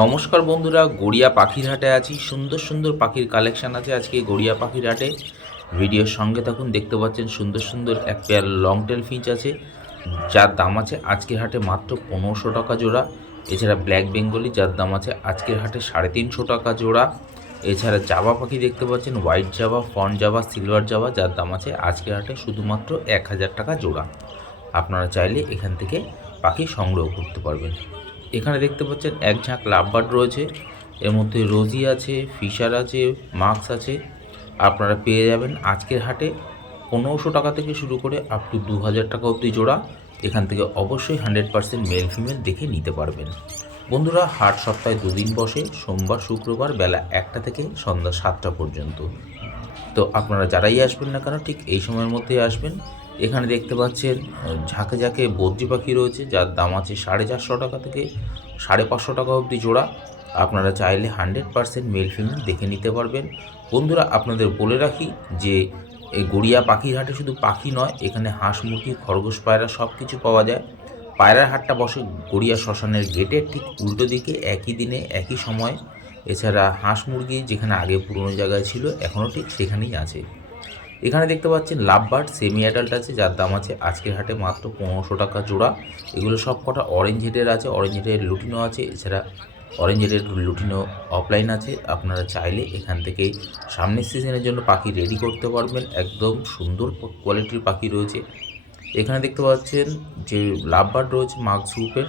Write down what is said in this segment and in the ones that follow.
নমস্কার বন্ধুরা, গড়িয়া পাখির হাটে আছি। সুন্দর সুন্দর পাখির কালেকশন আছে আজকে গড়িয়া পাখির হাটে। ভিডিওর সঙ্গে থাকুন। দেখতে পাচ্ছেন সুন্দর সুন্দর এক পেয়ার লং টেল ফিঞ্চ আছে, যার দাম আছে আজকের হাটে মাত্র 1500 টাকা জোড়া। এছাড়া ব্ল্যাক বেঙ্গলি, যার দাম আছে আজকের হাটে 350 টাকা জোড়া। এছাড়া জাভা পাখি দেখতে পাচ্ছেন, white Java, font Java, silver Java, যার দাম আছে আজকের হাটে শুধুমাত্র 1000 টাকা জোড়া। আপনারা চাইলে এখান থেকে পাখি সংগ্রহ করতে পারবেন। এখানে দেখতে পাচ্ছেন এক ঝাঁক লাভবার্ড রয়েছে, এর মধ্যে রোজি আছে, ফিশার আছে, মাক্স আছে। আপনারা পেয়ে যাবেন আজকের হাটে 1500 টাকা থেকে শুরু করে আপ টু 2000 টাকা অবধি জোড়া। এখান থেকে অবশ্যই 100% মেল ফিমেল দেখে নিতে পারবেন। বন্ধুরা, হাট সপ্তাহে দুদিন বসে, সোমবার শুক্রবার বেলা 1টা থেকে সন্ধ্যা 7টা পর্যন্ত। তো আপনারা যারাই আসবেন না কেন ঠিক এই সময়ের মধ্যেই আসবেন। এখানে দেখতে পাচ্ছেন ঝাঁকে ঝাঁকে বদ্রি পাখি রয়েছে, যার দাম আছে 450 টাকা থেকে 550 টাকা অবধি জোড়া। আপনারা চাইলে 100% মেল ফিমেল দেখে নিতে পারবেন। বন্ধুরা, আপনাদের বলে রাখি যে এই গড়িয়া পাখির হাটে শুধু পাখি নয়, এখানে হাঁস, মুরগি, খরগোশ, পায়রা সব কিছু পাওয়া যায়। পায়রার হাটটা বসে গড়িয়া শ্মশানের গেটের ঠিক উল্টো দিকে, একই দিনে একই সময়। এছাড়া হাঁস মুরগি যেখানে আগে পুরনো জায়গায় ছিল, এখনও ঠিক সেখানেই আছে। এখানে দেখতে পাচ্ছেন লাভবার্ড সেমি অ্যাডাল্ট আছে, যার দাম আছে আজকের হাটে মাত্র 1500 টাকা জোড়া। এগুলো সব কটা অরেঞ্জ হেডের আছে, অরেঞ্জ হেডের লুটিনো আছে। এছাড়া অরেঞ্জ হেডের লুটিনো অফলাইন আছে। আপনারা চাইলে এখান থেকে সামনের সিজনের জন্য পাখি রেডি করতে পারবেন। একদম সুন্দর কোয়ালিটির পাখি রয়েছে। এখানে দেখতে পাচ্ছেন যে লাভবার্ড রয়েছে মাক্স গ্রুপের,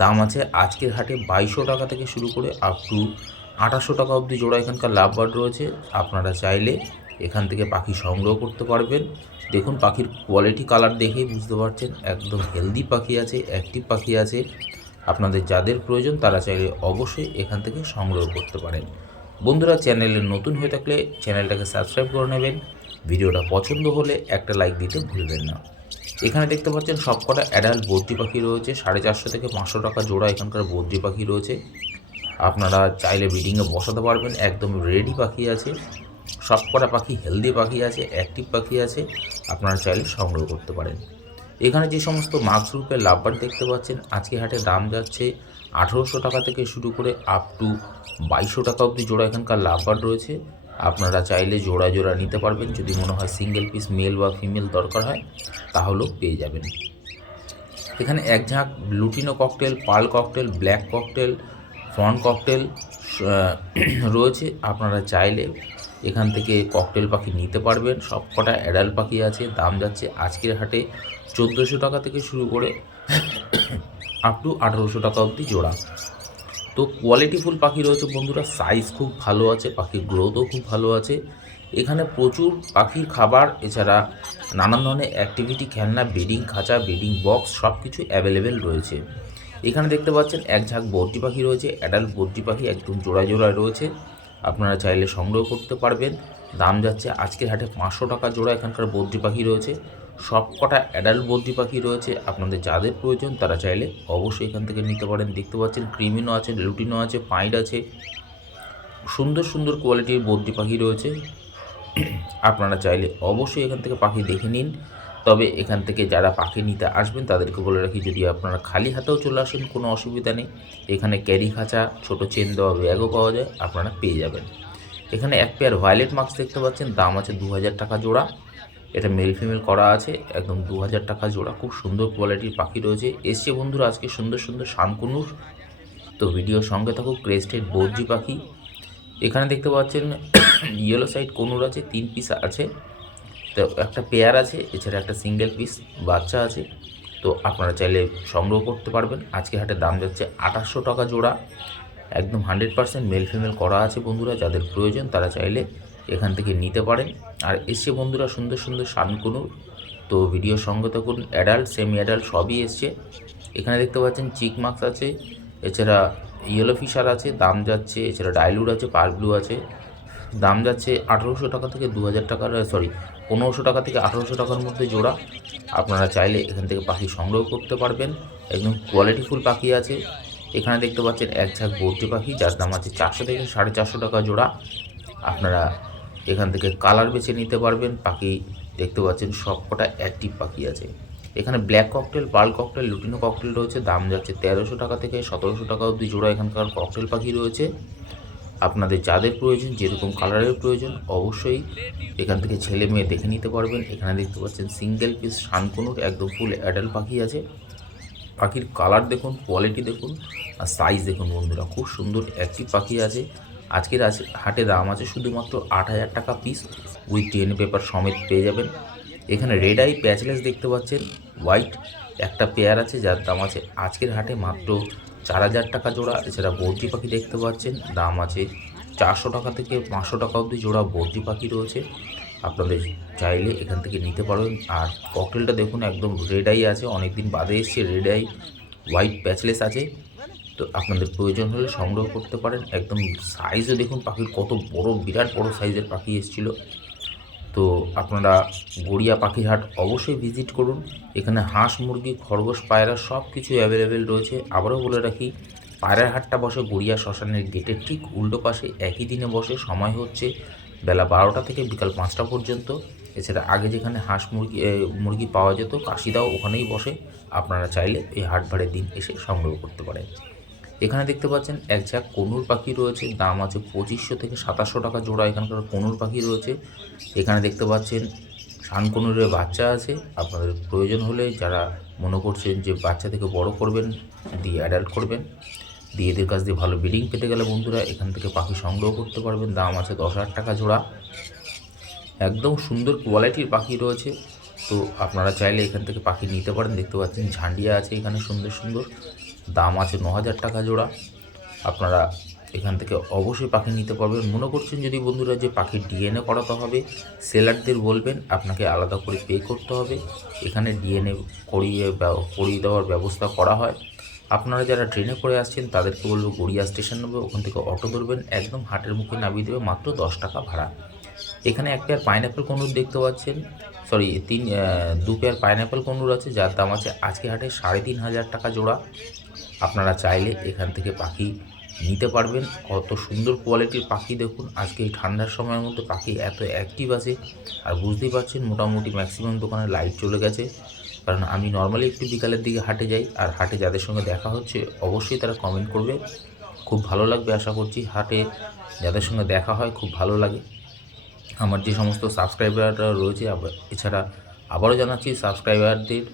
দাম আছে আজকের হাটে 2200 টাকা থেকে শুরু করে আপ টু 2800 টাকা অবধি জোড়া এখানকার লাভবার্ড রয়েছে। আপনারা চাইলে এখান থেকে পাখি সংগ্রহ করতে পারবেন। দেখুন পাখির কোয়ালিটি, কালার দেখেই বুঝতে পারছেন একদম হেলদি পাখি আছে, অ্যাক্টিভ পাখি আছে। আপনাদের যাদের প্রয়োজন তারা চাইলে অবশ্যই এখান থেকে সংগ্রহ করতে পারেন। বন্ধুরা, চ্যানেলে নতুন হয়ে থাকলে চ্যানেলটাকে সাবস্ক্রাইব করে নেবেন। ভিডিওটা পছন্দ হলে একটা লাইক দিতে ভুলবেন না। এখানে দেখতে পাচ্ছেন সবকটা অ্যাডাল্ট বদ্রি পাখি রয়েছে, 450 থেকে 500 টাকা জোড়া এখানকার বদ্রি পাখি রয়েছে। আপনারা চাইলে ব্রিডিংয়ে বসাতে পারবেন। একদম রেডি পাখি আছে, সবকটা পাখি হেলদি পাখি আছে, অ্যাক্টিভ পাখি আছে। আপনারা চাইলে সংগ্রহ করতে পারেন। এখানে যে সমস্ত মাক্স গ্রুপের লাভবার্ড দেখতে পাচ্ছেন, আজকে হাটে দাম যাচ্ছে 1800 টাকা থেকে শুরু করে আপ টু 2200 টাকা অবধি জোড়া এখানকার লাভবার্ড রয়েছে। আপনারা চাইলে জোড়া জোড়া নিতে পারবেন। যদি মনে হয় সিঙ্গেল পিস মেল বা ফিমেল দরকার হয় তাহলেও পেয়ে যাবেন। এখানে এক ঝাঁক lutino cockatiel, pearl cockatiel, black cockatiel, fawn cockatiel রয়েছে। আপনারা চাইলে এখান থেকে ককটেল পাখি নিতে পারবেন। সব কটা অ্যাডাল্ট পাখি আছে। দাম যাচ্ছে আজকের হাটে 1400 টাকা থেকে শুরু করে আপ টু 1800 টাকা অবধি জোড়া। তো কোয়ালিটিফুল পাখি রয়েছে বন্ধুরা, সাইজ খুব ভালো আছে, পাখির গ্রোথও খুব ভালো আছে। এখানে প্রচুর পাখির খাবার, এছাড়া নানান ধরনের অ্যাক্টিভিটি, খেলনা, ব্রিডিং খাঁচা, ব্রিডিং বক্স সব কিছু অ্যাভেলেবেল রয়েছে। এখানে দেখতে পাচ্ছেন এক ঝাঁক বদ্রি পাখি রয়েছে, অ্যাডাল্ট বদ্রি পাখি একদম জোড়ায় জোড়ায় রয়েছে। আপনারা চাইলে সংগ্রহ করতে পারবেন। দাম যাচ্ছে আজকের হাটে 500 টাকা জোড়া এখানকার বদ্রি পাখি রয়েছে। সব কটা অ্যাডাল্ট বদ্রি পাখি রয়েছে। আপনাদের যাদের প্রয়োজন তারা চাইলে অবশ্যই এখান থেকে নিতে পারেন। দেখতে পাচ্ছেন ক্রিমিনো আছে, লুটিনো আছে, পাইড আছে। সুন্দর সুন্দর কোয়ালিটির বদ্রি পাখি রয়েছে। আপনারা চাইলে অবশ্যই এখান থেকে পাখি দেখে নিন। তবে এখান থেকে যারা পাখি নিতে আসবেন তাদেরকে বলে রাখি, যদি আপনারা খালি হাতেও চলে আসেন কোনো অসুবিধা নেই। এখানে ক্যারি খাঁচা, ছোটো চেন দেওয়া ব্যাগও পাওয়া যায়, আপনারা পেয়ে যাবেন। এখানে এক পেয়ার ভায়োলেট মাক্স দেখতে পাচ্ছেন, দাম আছে 2000 টাকা জোড়া। এটা মেল ফিমেল করা আছে, একদম 2000 টাকা জোড়া। খুব সুন্দর কোয়ালিটির পাখি রয়েছে। এসছে বন্ধুরা আজকে সুন্দর সুন্দর শানকুনুর। তো ভিডিওর সঙ্গে থাকুক। ক্রেস্টেড বদ্রি পাখি এখানে দেখতে পাচ্ছেন ইয়েলো সাইড কনুর আছে, 3 পিস আছে। তো একটা পেয়ার আছে, এছাড়া একটা সিঙ্গেল পিস বাচ্চা আছে। তো আপনারা চাইলে সংগ্রহ করতে পারবেন। আজকে হাটে দাম যাচ্ছে 2800 টাকা জোড়া। একদম 100% মেল ফিমেল করা আছে বন্ধুরা, যাদের প্রয়োজন তারা চাইলে এখান থেকে নিতে পারেন। আর এসছে বন্ধুরা সুন্দর সুন্দর শানকুনুর। তো ভিডিওর সঙ্গে থাকুন। অ্যাডাল্ট, সেমি অ্যাডাল্ট সবই এসছে। এখানে দেখতে পাচ্ছেন চিক মাক্স আছে, এছাড়া ইয়েলো ফিশার আছে, দাম যাচ্ছে। এছাড়া ডাইলুড আছে, পার ব্লু আছে, দাম যাচ্ছে 1800 টাকা থেকে 2000 টাকার, 1500 টাকা থেকে 1800 টাকার মধ্যে জোড়া। আপনারা চাইলে এখান থেকে পাখি সংগ্রহ করতে পারবেন। একদম কোয়ালিটিফুল পাখি আছে। এখানে দেখতে পাচ্ছেন এক ঝাঁক বদ্রি পাখি, যার দাম আছে 400 থেকে 450 টাকা জোড়া। আপনারা এখান থেকে কালার বেছে নিতে পারবেন। পাখি দেখতে পাচ্ছেন সব কটা অ্যাক্টিভ পাখি আছে। এখানে black cockatiel, pearl cockatiel, lutino cockatiel রয়েছে, দাম যাচ্ছে 1300 টাকা থেকে 1700 টাকা অবধি জোড়া এখানকার ককটেল পাখি রয়েছে। আপনাদের যাদের প্রয়োজন, যেরকম কালারের প্রয়োজন, অবশ্যই এখান থেকে ছেলে মেয়ে দেখে নিতে পারবেন। এখানে দেখতে পাচ্ছেন সিঙ্গেল পিস শানকুনুর একদম ফুল অ্যাডাল্ট পাখি আছে। পাখির কালার দেখুন, কোয়ালিটি দেখুন আর সাইজ দেখুন বন্ধুরা, খুব সুন্দর অ্যাক্টিভ পাখি আছে। আজকের হাটে দাম আছে শুধুমাত্র 8000 টাকা পিস, উইথ ডিএনএ পেপার সমেত পেয়ে যাবেন। এখানে রেড আই প্যাচলেস দেখতে পাচ্ছেন, হোয়াইট একটা পেয়ার আছে, যার দাম আছে আজকের হাটে মাত্র 4000 টাকা জোড়া। এছাড়া বর্জি পাখি দেখতে পাচ্ছেন, দাম আছে 400 টাকা থেকে 500 টাকা অবধি জোড়া বর্জি পাখি রয়েছে। আপনাদের চাইলে এখান থেকে নিতে পারবেন। আর ককটেলটা দেখুন একদম রেড আই আছে, অনেক দিন বাদে এসছে, রেড আই হোয়াইট প্যাচলেস আছে। তো আপনাদের প্রয়োজন হলে সংগ্রহ করতে পারেন। একদম সাইজও দেখুন পাখির কত বড়, বিরাট বড় সাইজের পাখি এসেছিলো। তো আপনারা গড়িয়া পাখির হাট অবশ্যই ভিজিট করুন। এখানে হাঁস, মুরগি, খরগোশ, পায়রা সব কিছু অ্যাভেলেবেল রয়েছে। আবারও বলে রাখি, পায়রার হাটটা বসে গড়িয়া শ্মশানের গেটের ঠিক উল্টো পাশে, একই দিনে বসে। সময় হচ্ছে বেলা 12টা থেকে বিকাল 5টা পর্যন্ত। এছাড়া আগে যেখানে হাঁস মুরগি পাওয়া যেত, কাশিদাও ওখানেই বসে। আপনারা চাইলে এই হাট ভাড়ের দিন এসে সংগ্রহ করতে পারেন। এখানে দেখতে পাচ্ছেন এক ঝাঁক কনুর পাখি রয়েছে, দাম আছে 2500 থেকে 2700 টাকা জোড়া এখানকার কনুর পাখি রয়েছে। এখানে দেখতে পাচ্ছেন শানকনুরের বাচ্চা আছে। আপনাদের প্রয়োজন হলে যারা মনে করছেন যে বাচ্চা থেকে বড় করবেন, দিয়ে অ্যাডাল্ট করবেন, দিয়ে এদের কাছ দিয়ে ভালো ব্রিডিং পেতে গেলে বন্ধুরা এখান থেকে পাখি সংগ্রহ করতে পারবেন। দাম আছে 10,000 টাকা জোড়া। একদম সুন্দর কোয়ালিটির পাখি রয়েছে। তো আপনারা চাইলে এখান থেকে পাখি নিতে পারেন। দেখতে পাচ্ছেন ঝান্ডিয়া আছে এখানে সুন্দর সুন্দর, দাম আছে 9,000 টাকা জোড়া। আপনারা এখান থেকে অবশ্যই পাখি নিতে পারবেন। মনে করছেন যদি বন্ধুরা যে পাখির ডিএনএ করাতে হবে, সেলারদের বলবেন, আপনাকে আলাদা করে পে করতে হবে। এখানে ডিএনএ করিয়ে দেওয়ার ব্যবস্থা করা হয়। আপনারা যারা ট্রেনে করে আসছেন তাদেরকে বলবো গড়িয়া স্টেশন নেবে, ওখান থেকে অটো ধরবেন, একদম হাটের মুখে নামিয়ে দেবে, মাত্র 10 টাকা ভাড়া। এখানে এক পেয়ার পাইনঅ্যাপেল কনুর দেখতে পাচ্ছেন, দু পেয়ার পাইনঅ্যাপেল কনুর আছে, যার দাম আছে আজকে হাটে 3500 টাকা জোড়া। আপনারা চাইলে এখান থেকে পাখি নিতে পারবেন। কত সুন্দর কোয়ালিটির পাখি দেখুন। আজকে এই ঠান্ডার সময়ের মধ্যে পাখি এত অ্যাক্টিভ আছে। আর বুঝতেই পারছেন মোটামুটি ম্যাক্সিমাম দোকানে লাইট চলে গেছে, কারণ আমি নর্মালি একটু বিকালের দিকে হাটে যাই। আর হাটে যাদের সঙ্গে দেখা হচ্ছে অবশ্যই তারা কমেন্ট করবে, খুব ভালো লাগবে আশা করছি। হাটে যাদের সঙ্গে দেখা হয় খুব ভালো লাগে। আমার যে সমস্ত সাবস্ক্রাইবাররা রয়েছে, এছাড়া আবারও জানাচ্ছি সাবস্ক্রাইবারদের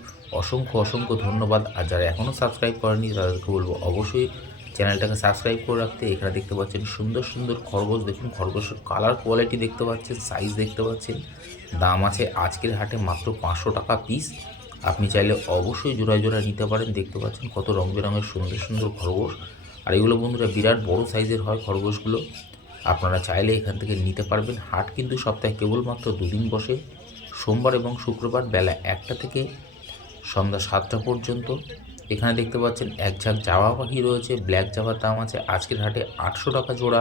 অসংখ্য অসংখ্য ধন্যবাদ। আর যারা এখনও সাবস্ক্রাইব করেনি তাদেরকে বলবো অবশ্যই চ্যানেলটাকে সাবস্ক্রাইব করে রাখতে। এখানে দেখতে পাচ্ছেন সুন্দর সুন্দর খরগোশ, দেখুন খরগোশের কালার কোয়ালিটি দেখতে পাচ্ছেন, সাইজ দেখতে পাচ্ছেন। দাম আছে আজকের হাটে মাত্র 500 টাকা পিস। আপনি চাইলে অবশ্যই জোড়ায় জোড়ায় নিতে পারেন। দেখতে পাচ্ছেন কত রং বেরঙের সুন্দর সুন্দর খরগোশ। আর এগুলো বন্ধুরা বিরাট বড় সাইজের হয় খরগোশগুলো। আপনারা চাইলে এখান থেকে নিতে পারবেন। হাট কিন্তু সপ্তাহে কেবলমাত্র 2 দিন বসে, সোমবার এবং শুক্রবার বেলা 1টা থেকে সন্ধ্যা 7টা পর্যন্ত। এখানে দেখতে পাচ্ছেন এক ঝাঁক জাভা পাখি রয়েছে। ব্ল্যাক জাভার দাম আছে আজকের হাটে 800 টাকা জোড়া।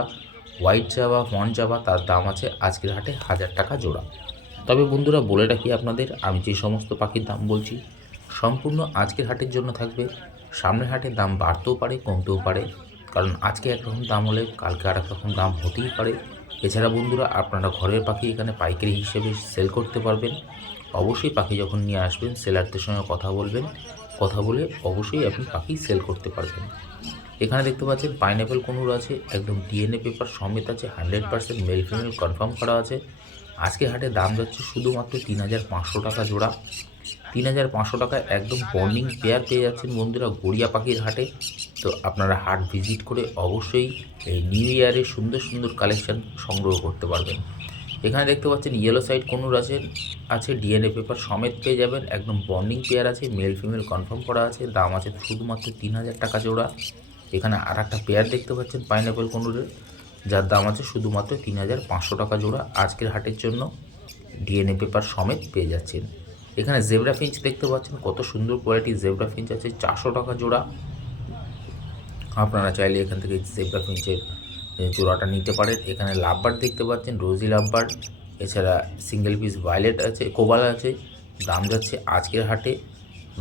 হোয়াইট জাভা, ফন জাভা, তার দাম আছে আজকের হাটে 1000 টাকা জোড়া। তবে বন্ধুরা বলে রাখি আপনাদের, আমি যে সমস্ত পাখির দাম বলছি সম্পূর্ণ আজকের হাটের জন্য থাকবে। সামনের হাটের দাম বাড়তেও পারে, কমতেও পারে, কারণ আজকে একরকম দাম হলে কালকে আর একরকম দাম হতেই পারে। এছাড়া বন্ধুরা আপনারা ঘরের পাখি এখানে পাইকারি হিসেবে সেল করতে পারবেন। অবশ্যই পাখি যখন নিয়ে আসবেন সেলারদের সঙ্গে কথা বলবেন, কথা বলে অবশ্যই আপনি পাখি সেল করতে পারবেন। এখানে দেখতে পাচ্ছেন পাইনঅ্যাপেল কনুর আছে, একদম ডিএনএ পেপার সমেত আছে, 100% মেল ফিমেল কনফার্ম করা আছে। আজকে হাটে দাম যাচ্ছে শুধুমাত্র 3500 টাকা জোড়া। 3500 টাকায় একদম বন্ডিং পেয়ার পেয়ে যাচ্ছেন বন্ধুরা গড়িয়া পাখির হাটে। তো আপনারা হাট ভিজিট করে অবশ্যই এই নিউ ইয়ারে সুন্দর সুন্দর কালেকশান সংগ্রহ করতে পারবেন। এখানে দেখতে পাচ্ছেন ইয়েলো সাইড কনুর আছে ডিএনএ পেপার সমেত পেয়ে যাবেন, একদম বন্ডিং পেয়ার আছে, মেল ফিমেল কনফার্ম করা আছে। দাম আছে শুধুমাত্র 3000 টাকা জোড়া। এখানে আর একটা পেয়ার দেখতে পাচ্ছেন পাইনঅ্যাপেল কনুরের, যার দাম আছে শুধুমাত্র 3500 টাকা জোড়া। আজকের হাটের জন্য ডিএনএ পেপার সমেত পেয়ে যাচ্ছেন। এখানে জেব্রা ফিঞ্চ দেখতে পাচ্ছেন, কত সুন্দর কোয়ালিটির জেব্রা ফিঞ্চ আছে, 400 টাকা জোড়া। আপনারা চাইলে এখান থেকে জেব্রা ফিঞ্চের জোড়াটা নিতে পারেন। এখানে লাভবার্ড দেখতে পাচ্ছেন, রোজি লাভবার্ড, এছাড়া সিঙ্গেল পিস ভায়োলেট আছে, কোবাল আছে। দাম যাচ্ছে আজকের হাটে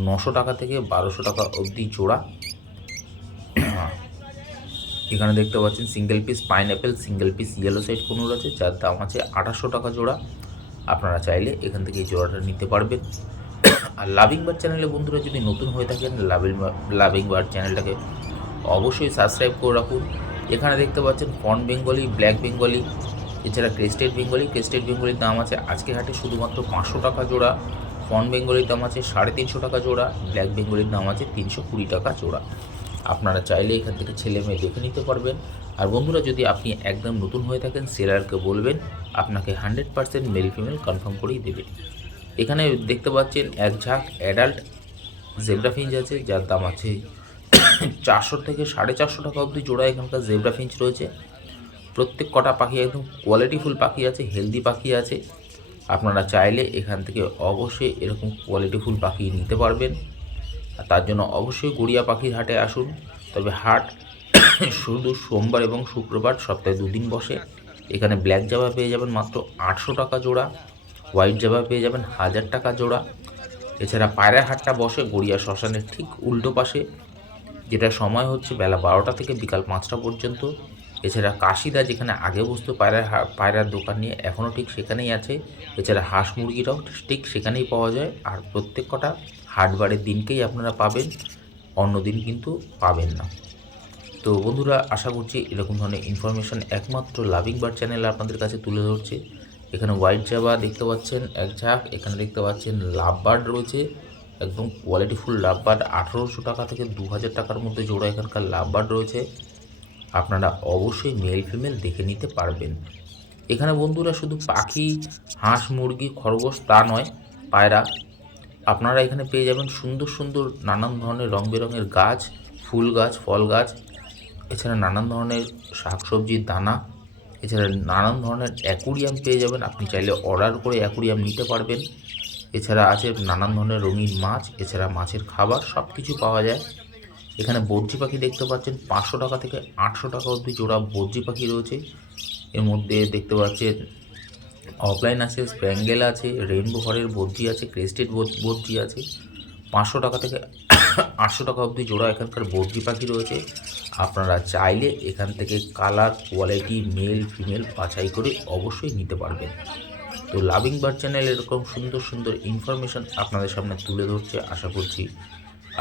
900 টাকা থেকে 1200 টাকা অবধি জোড়া। এখানে দেখতে পাচ্ছেন single piece pineapple, single piece yellow side conure আছে, যার দাম আছে 2800 টাকা জোড়া। আপনারা চাইলে এখান থেকে এই জোড়াটা নিতে পারবেন। আর লাভিং বার্ড চ্যানেলে বন্ধুরা যদি নতুন হয়ে থাকেন লাভিং বার্ড চ্যানেলটাকে অবশ্যই সাবস্ক্রাইব করে রাখুন। এখানে দেখতে পাচ্ছেন ফন বেঙ্গলি, ব্ল্যাক বেঙ্গলি, এছাড়া ক্রেস্টেড বেঙ্গলির দাম আছে আজকের হাটে শুধুমাত্র 500 টাকা জোড়া। ফন বেঙ্গলির দাম আছে 350 টাকা জোড়া। ব্ল্যাক বেঙ্গলির দাম আছে 320 টাকা জোড়া। আপনারা চাইলে এখান থেকে ছেলে মেয়ে দেখে নিতে পারবেন। আর বন্ধুরা যদি আপনি একদম নতুন হয়ে থাকেন সেলারকে বলবেন আপনাকে 100% মেল ফিমেল কনফার্ম করেই দেবে। এখানে দেখতে পাচ্ছেন এক ঝাঁক অ্যাডাল্ট জেব্রা ফিঞ্চ আছে যার দাম আছে 400 থেকে 450 টাকা অবধি জোড়া। এখানকার জেব্রা ফিঞ্চ রয়েছে। প্রত্যেক কটা পাখি একদম কোয়ালিটিফুল পাখি আছে, হেলদি পাখি আছে। আপনারা চাইলে এখান থেকে অবশ্যই এরকম কোয়ালিটিফুল পাখি নিতে পারবেন। আর তার জন্য অবশ্যই গড়িয়া পাখির হাটে আসুন। তবে হাট শুধু সোমবার এবং শুক্রবার সপ্তাহে 2 দিন বসে। এখানে ব্ল্যাক জাভা পেয়ে যাবেন মাত্র 800 টাকা জোড়া, হোয়াইট জাভা পেয়ে যাবেন 1000 টাকা জোড়া। এছাড়া পায়রা হাটটা বসে গড়িয়া শ্মশানের ঠিক উল্টো পাশে, যেটা সময় হচ্ছে বেলা 12টা থেকে বিকাল 5টা পর্যন্ত। এছাড়া কাশিদা যেখানে আগে বসতো পায়রার দোকান নিয়ে এখনও ঠিক সেখানেই আছে। এছাড়া হাঁস মুরগিটাও ঠিক সেখানেই পাওয়া যায়। আর প্রত্যেক কটা হাটবারের দিনকেই আপনারা পাবেন, অন্য দিন কিন্তু পাবেন না। তো বন্ধুরা আশা করছি এরকম ধরনের ইনফরমেশান একমাত্র লাভিং বার্ড চ্যানেল আপনাদের কাছে তুলে ধরছে। এখানে হোয়াইট জাভা দেখতে পাচ্ছেন এক ঝাঁক। এখানে দেখতে পাচ্ছেন লাভ বার্ড রয়েছে, একদম কোয়ালিটিফুল লাভ বার্ড 1800 টাকা থেকে 2000 টাকার মধ্যে জোড়া এখানকার লাভ বার্ড রয়েছে। আপনারা অবশ্যই মেল ফিমেল দেখে নিতে পারবেন। এখানে বন্ধুরা শুধু পাখি, হাঁস মুরগি খরগোশ তা নয়, পায়রা আপনারা এখানে পেয়ে যাবেন সুন্দর সুন্দর নানান ধরনের রং বেরঙের গাছ, ফুল গাছ, ফল গাছ। এছাড়া নানান ধরনের শাকসবজির দানা, এছাড়া নানান ধরনের অ্যাকুরিয়াম পেয়ে যাবেন। আপনি চাইলে অর্ডার করে অ্যাকুরিয়াম নিতে পারবেন। এছাড়া আছে নানান ধরনের রঙিন মাছ, এছাড়া মাছের খাবার সব কিছু পাওয়া যায়। এখানে বদ্রি পাখি দেখতে পাচ্ছেন 500 টাকা থেকে 800 টাকা অবধি জোড়া বদ্রি পাখি রয়েছে। এর মধ্যে দেখতে পাচ্ছেন অফলাইন আছে, স্প্যাঙ্গেল আছে, রেইনবো হরের বদ্রি আছে, ক্রেস্টেড বদ্রি আছে। 500 টাকা থেকে 800 টাকা অবধি জোড়া এখানকার বদ্রি পাখি রয়েছে। আপনারা চাইলে এখান থেকে কালার, কোয়ালিটি, মেল ফিমেল বাছাই করে অবশ্যই নিতে পারবেন। তো লাভিং বার্ড চ্যানেল এরকম সুন্দর সুন্দর ইনফরমেশান আপনাদের সামনে তুলে ধরছে। আশা করছি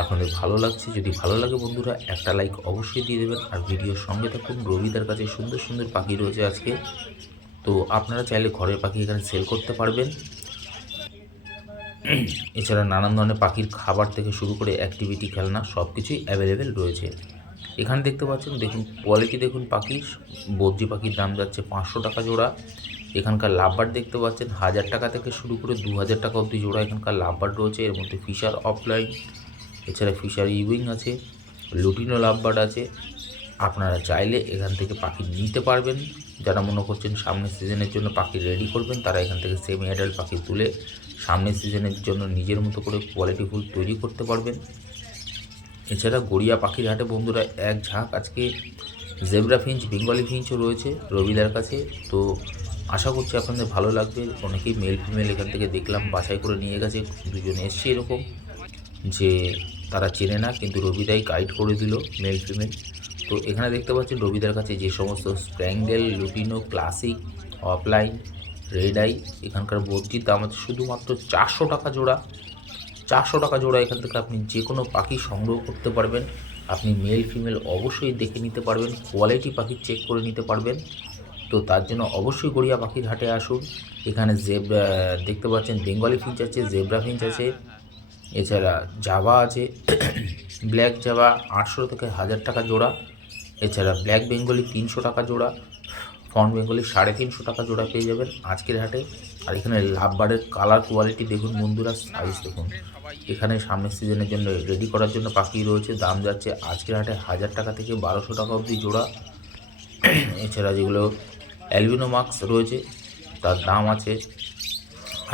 আপনাদের ভালো লাগছে। যদি ভালো লাগে বন্ধুরা একটা লাইক অবশ্যই দিয়ে দেবেন। আর ভিডিওর সঙ্গে থাকুন। রবিদার কাছে সুন্দর সুন্দর পাখি রয়েছে আজকে। তো আপনারা চাইলে ঘরের পাখি এখানে সেল করতে পারবেন। এছাড়া নানান ধরনের পাখির খাবার থেকে শুরু করে অ্যাক্টিভিটি, খেলনা সব কিছুই অ্যাভেলেবেল রয়েছে। এখানে দেখতে পাচ্ছেন, দেখুন কোয়ালিটি দেখুন পাখির। বদ্রি পাখির দাম যাচ্ছে 500 টাকা জোড়া। এখানকার লাভবার্ড দেখতে পাচ্ছেন 1000 টাকা থেকে শুরু করে 2000 টাকা অবধি জোড়া এখানকার লাভবার্ড রয়েছে। এর মধ্যে ফিশার অফলাইন, এছাড়া ফিশার ইউইং আছে, লুটিনো লাভবার্ড আছে। আপনারা চাইলে এখান থেকে পাখি নিতে পারবেন। যারা মনে করছেন সামনের সিজনের জন্য পাখি রেডি করবেন, তারা এখান থেকে সেমি অ্যাডাল্ট পাখি তুলে সামনের সিজনের জন্য নিজের মতো করে কোয়ালিটিফুল তৈরি করতে পারবেন। এছাড়া গড়িয়া পাখির হাটে বন্ধুরা এক ঝাঁক আজকে জেব্রা ফিঞ্চ, বেঙ্গলি ফিঞ্চও রয়েছে রবিদার কাছে। তো আশা করছি আপনাদের ভালো লাগবে। অনেকেই মেল ফিমেল এখান থেকে দেখলাম বাছাই করে নিয়ে গেছে। দুজন এসছে এরকম যে তারা চেনে না, কিন্তু রবিদাই গাইড করে দিল মেল ফিমেল। তো এখানে দেখতে পাচ্ছেন রবিদার কাছে যে সমস্ত spangle, lutino, classic, offline, red eye এখানকার বদ্রির দাম আছে শুধুমাত্র 400 টাকা জোড়া। 400 টাকা জোড়া এখান থেকে আপনি যে কোনো পাখি সংগ্রহ করতে পারবেন। আপনি মেল ফিমেল অবশ্যই দেখে নিতে পারবেন, কোয়ালিটি পাখি চেক করে নিতে পারবেন। তো তার জন্য অবশ্যই গড়িয়া পাখির হাটে আসুন। এখানে দেখতে পাচ্ছেন বেঙ্গলি ফিঞ্চ আছে, জেব্রা ফিঞ্চ আছে, এছাড়া জাভা আছে। ব্ল্যাক জাভা 800 থেকে 1000 টাকা জোড়া। এছাড়া ব্ল্যাক বেঙ্গলি 300 টাকা জোড়া। ফন বেঙ্গলি 350 টাকা জোড়া পেয়ে যাবেন আজকের হাটে। আর এখানে লাভবার্ডের কালার কোয়ালিটি দেখুন বন্ধুরা, সাইজ দেখুন। এখানে সামনের সিজনের জন্য রেডি করার জন্য পাখি রয়েছে। দাম যাচ্ছে আজকের হাটে 1000 টাকা থেকে 1200 টাকা অবধি জোড়া। এছাড়া যেগুলো অ্যালবিনো মার্কস রয়েছে তার দাম আছে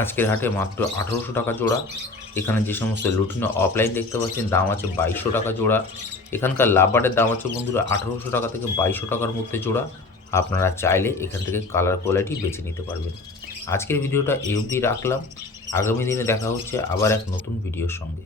আজকের হাটে মাত্র 1800 টাকা জোড়া। এখানে যে সমস্ত লুটিনো অফলাইন দেখতে পাচ্ছেন দাম আছে 2200 টাকা জোড়া। এখানকার লাভবার্ডের দাম আছে বন্ধুরা 1800 টাকা থেকে 2200 টাকার মধ্যে জোড়া। আপনারা চাইলে এখান থেকে কালার কোয়ালিটি বেছে নিতে পারবেন। আজকের ভিডিওটা এই অবধি রাখলাম। আগামী দিনে দেখা হচ্ছে আবার এক নতুন ভিডিওর সঙ্গে।